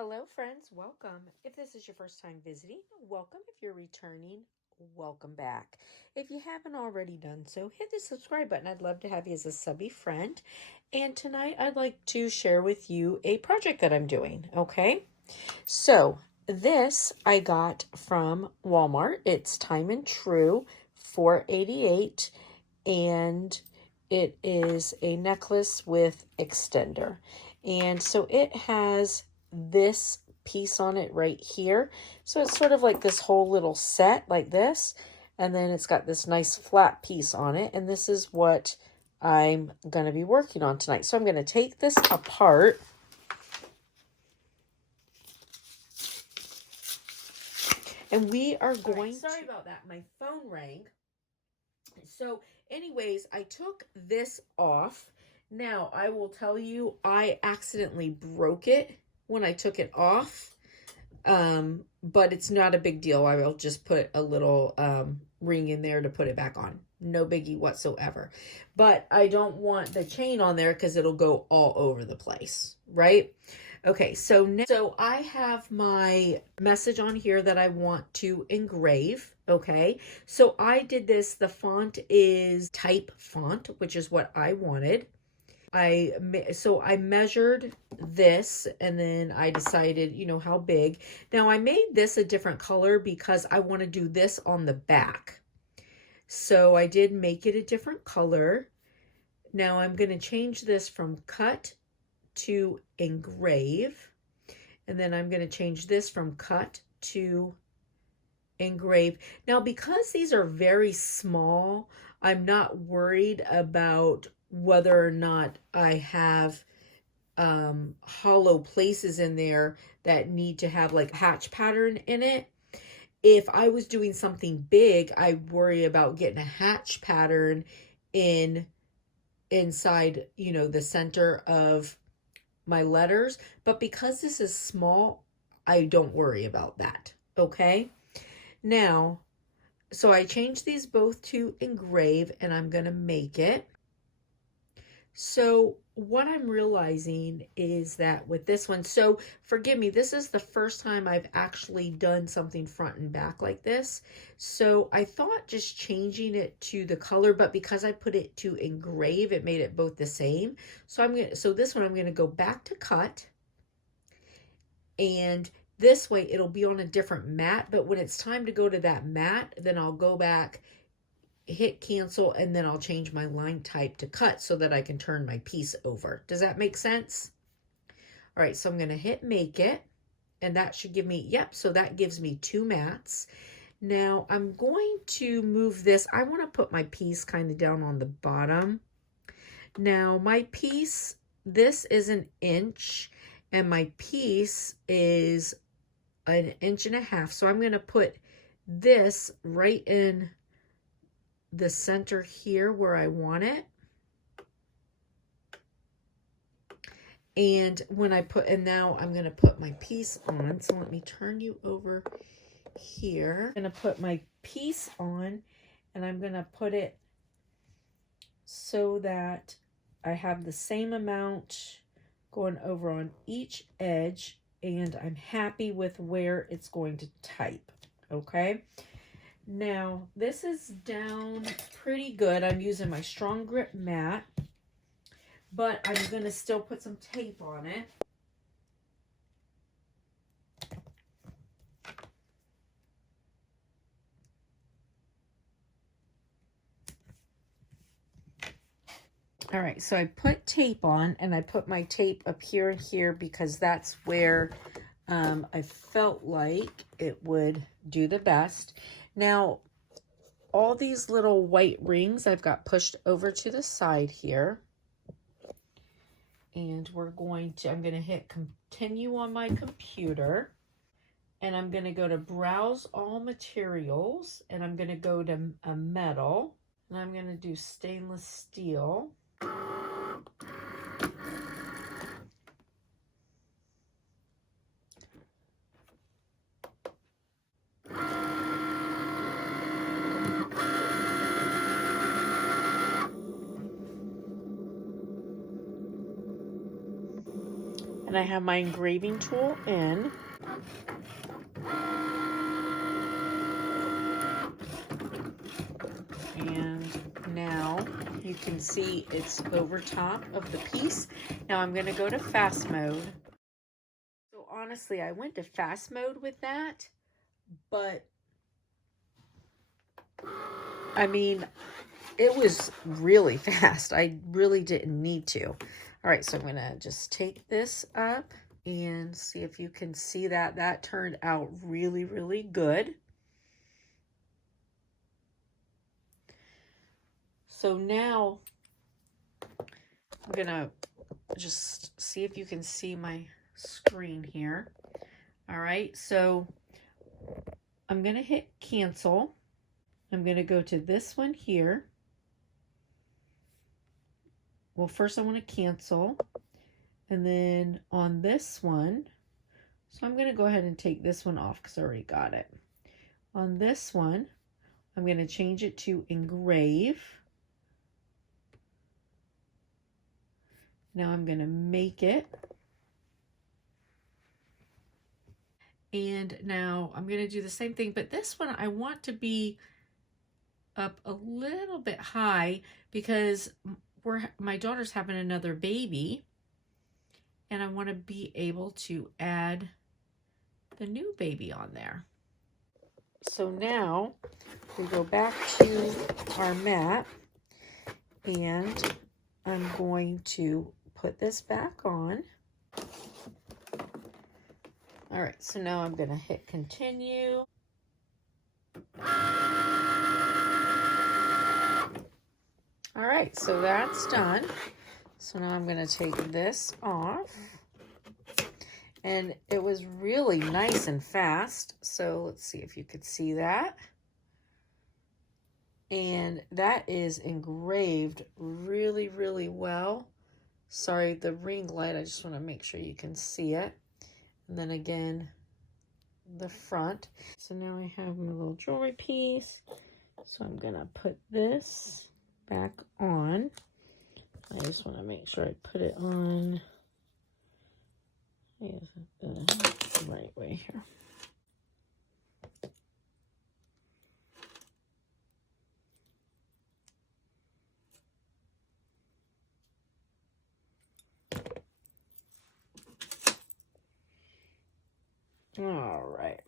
Hello, friends. Welcome. If this is your first time visiting, welcome. If you're returning, welcome back. If you haven't already done so, hit the subscribe button. I'd love to have you as a subby friend. And tonight, I'd like to share with you a project that I'm doing. Okay. So, this I got from Walmart. It's Time and True 488, and it is a necklace with extender. And so it has this piece on it right here. So it's sort of like this whole little set like this. And then it's got this nice flat piece on it. And this is what I'm going to be working on tonight. So I'm going to take this apart. And we are going sorry about that. My phone rang. So anyways, I took this off. Now, I will tell you, I accidentally broke it when I took it off. But it's not a big deal. I will just put a little ring in there to put it back on. No biggie whatsoever. But I don't want the chain on there because it'll go all over the place, right? Okay, so now, I have my message on here that I want to engrave. Okay, so I did this. The font is type font, which is what I wanted. So I measured this and then I decided, how big. Now I made this a different color because I want to do this on the back. So I did make it a different color. Now I'm going to change this from cut to engrave. And then I'm going to change this from cut to engrave. Now, because these are very small, I'm not worried about whether or not I have hollow places in there that need to have like hatch pattern in it. If I was doing something big, I worry about getting a hatch pattern inside, the center of my letters. But because this is small, I don't worry about that. Okay. Now, so I changed these both to engrave and I'm going to make it. So what I'm realizing is that with this one, so forgive me, this is the first time I've actually done something front and back like this. So I thought just changing it to the color, but because I put it to engrave, it made it both the same. So this one I'm going to go back to cut, and this way it'll be on a different mat, but when it's time to go to that mat, then I'll go back, hit cancel, and then I'll change my line type to cut so that I can turn my piece over. Does that make sense? All right, so I'm going to hit make it, and that should give me, yep, so that gives me 2 mats. Now I'm going to move this. I want to put my piece kind of down on the bottom. Now my piece, this is 1 inch, and my piece is 1.5 inches. So I'm going to put this right in the center here where I want it. And now I'm going to put my piece on. So let me turn you over here. I'm going to put my piece on, and I'm going to put it so that I have the same amount going over on each edge, and I'm happy with where it's going to type. Okay. Now, this is down pretty good. I'm using my strong grip mat, but I'm going to still put some tape on it. All right, so I put tape on, and I put my tape up here and here because that's where I felt like it would do the best. Now, all these little white rings I've got pushed over to the side here. And I'm going to hit continue on my computer. And I'm going to go to browse all materials. And I'm going to go to a metal. And I'm going to do stainless steel. And I have my engraving tool in. And now you can see it's over top of the piece. Now I'm going to go to fast mode. So honestly, I went to fast mode with that, but I mean, it was really fast. I really didn't need to. All right, so I'm going to just take this up and see if you can see that. That turned out really, really good. So now I'm going to just see if you can see my screen here. All right, so I'm going to hit cancel. I'm going to go to this one here. Well, first I want to cancel. And then on this one, so I'm going to go ahead and take this one off because I already got it. On this one, I'm going to change it to engrave. Now I'm going to make it. And now I'm going to do the same thing, but this one I want to be up a little bit high because my daughter's having another baby and I want to be able to add the new baby on there. So now we go back to our mat and I'm going to put this back on. All right, so now I'm going to hit continue. All right, so that's done. So now I'm going to take this off. And it was really nice and fast. So let's see if you could see that. And that is engraved really, really well. Sorry, the ring light, I just want to make sure you can see it. And then again, the front. So now I have my little jewelry piece. So I'm going to put this back on. I just want to make sure I put it on the right way here. All right.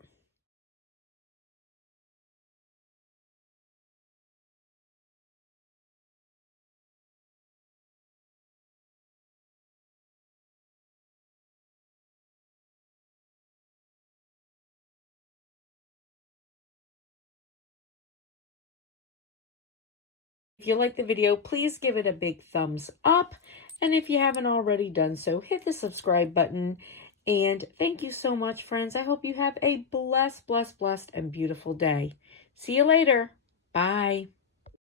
If you like the video, please give it a big thumbs up. And if you haven't already done so, hit the subscribe button. And thank you so much, friends. I hope you have a blessed, blessed, blessed, and beautiful day. See you later. Bye.